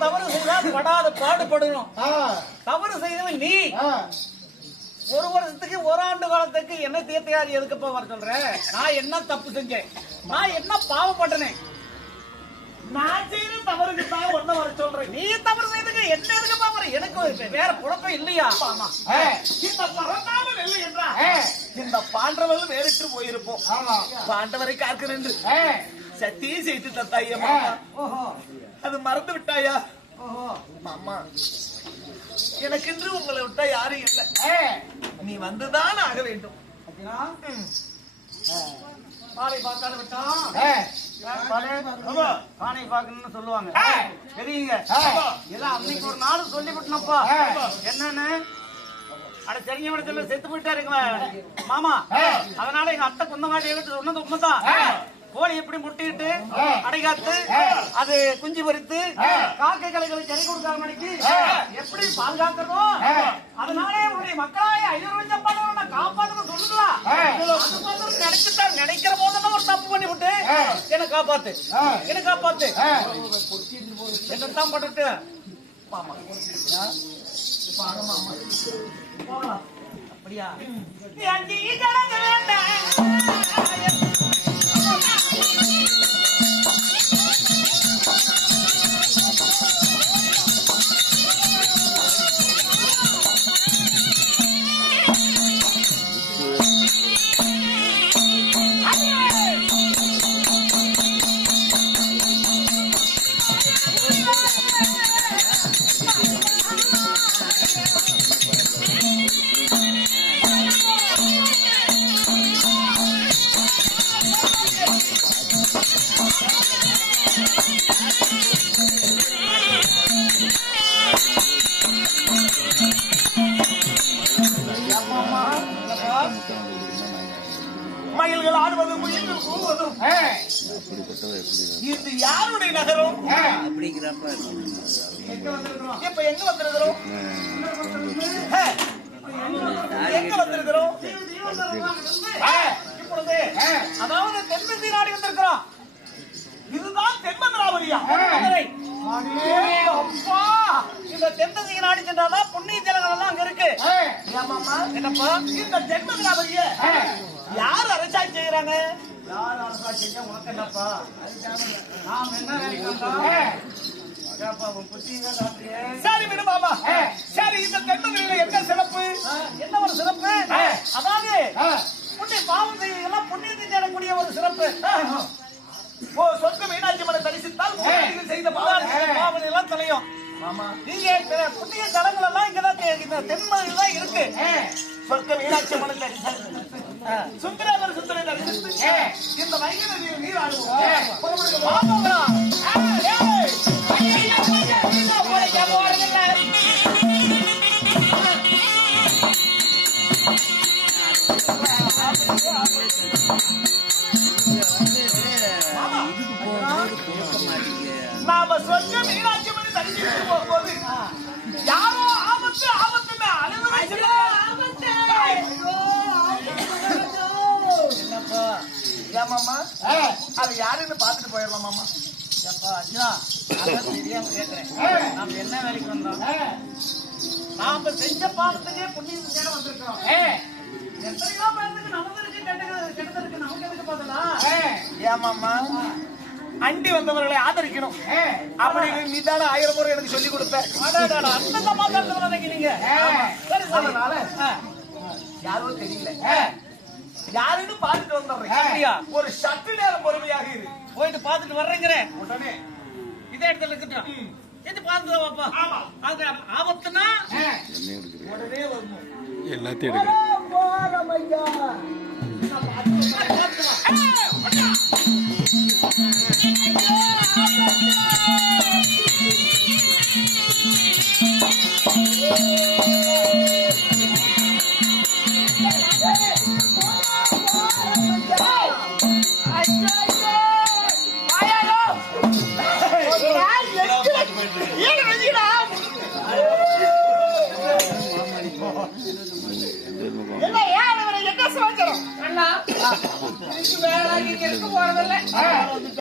நான் தவறு செய்தால் படாத பாடுபடணும். தவறு செய்தவன் நீ. ஒரு வருஷத்துக்கு ஒரு ஆண்டு காலத்துக்கு என்ன தீர்த்தையாரி எதுக்குப்பா வர சொல்ற? நான் என்ன தப்பு செஞ்சேன்? நான் என்ன பாவம் பண்றேன்? நான் செய்த தவறுக்கு தான் ஒன்ன வர சொல்றேன். நீ தவறு செய்துக்கு என்ன எதுக்குப்பா வர? எனக்கு வேற குழப்பம் இல்லையா? இந்த பரந்தாம இல்லை என்றா இந்த பாண்டவர்கள் வேறிட்டு போயிருப்போம். பாண்டவரை காக்க நின்று சத்தியம் செய்து தத்தாயம்மா. அது மறந்து விட்டாயா? மாமா, எனக்கு இன்று உங்களை விட்டா யாரும் இல்லை. நீ வந்துதான் ஆக வேண்டும். பாலை பார்க்காத விட்டான் பானை பார்க்கணும்னு சொல்லுவாங்க. தெரியுங்க, ஏதோ அன்னைக்கு ஒரு நாள் சொல்லிவிட்டனப்பா. என்னன்னு அட தெரிஞ்ச விடத்துல செத்து போயிட்டாருங்க மாமா. அதனால எங்க அத்தை குந்தமாட்டி எடுத்து சொன்னது உண்மைதான். கோழி எப்படி முட்டிட்டு அடைகாத்து அது குஞ்சு பறித்து காக்கை கலைகளுக்கு கறி கொடுக்காத மணிக்கு எப்படி பாதுகாக்கிறதோ, அதனாலே உன்னுடைய மக்களாய 500 ரூபாய் காப்பாற்று சொல்லுங்களா? நினைக்கிற போது ஒரு தப்பு பண்ணி விட்டு என்ன காப்பாத்து, என்ன காப்பாத்து. என்னத்தான் பட்டு அப்படியா? மயில்கள் ஆடுவது, முயல்கள் கூறுவதும் இது யாருடைய நகரம்? இப்ப எங்க வந்திருக்கிறோம்? எங்க வந்திருக்கிறோம்? இப்பொழுது அதாவது தென்மந்திரி நாடி வந்திருக்கிறோம். இதுதான் தென்மந்திராவதியா? அப்பா, இந்த தென்மந்திரி நாடி சென்றாதான் புண்ணிய ஜலங்கள் எல்லாம் அங்க இருக்கு. என்னப்பா இந்த தென்மந்திராவதிய யாரு அரசாட்சி செய்யறாங்க? யாரு அரசாட்சி செய்ய உனக்கு என்னப்பா? நாம் என்ன நினைக்கிறோம்? சரி விடு மாமா. சரி, இந்த தென்மந்திரியில என்ன சிறப்பு? என்ன ஒரு சிறப்பு? அதாவது புண்ணிய பாவம் செய்யலாம், புண்ணியத்தை தேடக்கூடிய ஒரு சிறப்பு. சொந்த மீனாட்சி மனை தரிசித்தால் செய்த பாவனை எல்லாம் தலையும். நீங்க புண்ணிய தலங்கள் எல்லாம் இங்கதான் தென்மந்திரில தான் இருக்கு. சொர்க்க மீனாட்சி மனை சுந்தரவர் சுந்தரை தரிசித்து இந்த வைகை நீர் ஆடுவோம். நாம சொந்த மீனாட்சி மனை தரிசித்து போகும்போது யாரோ ஆபத்து ஆபத்து மாமா, அது யாருன்னு பாத்துட்டு போயிடலாம் மாமா. தெரியாம கேட்கிறேன். நாம என்ன வேலைக்கு வந்தோம்? நாம செஞ்ச பாவத்துக்கே புண்ணியம் தேட வந்திருக்கிறோம். எத்தனையோ பேருக்கு நமக்கு இருக்கு கெட்டதற்கு நமக்கு எதுக்கு பார்த்தா? ஏமாமா, அண்டி வந்தவர்களை ஆதரிக்கணும் அப்படின்னு நீ தானே 1000 முறை எனக்கு சொல்லி கொடுத்த. அந்த சமாதானத்துல நினைக்கிறீங்க. அதனால யாரோ தெரியல, யாருன்னு பாத்துட்டு வந்துடுறேன். ஒரு சற்று நேரம் பொறுமையாக இரு. போயிட்டு பாத்துட்டு வர்றேங்கிற உடனே இதே இடத்துல இருக்கட்டும். இது பாத்துட்டு வாப்பா. ஆபத்துனா உடனே வரணும். எல்லாத்தையும் என்ன சமாச்சாரம்? அண்ணா வேற போறதில்லை.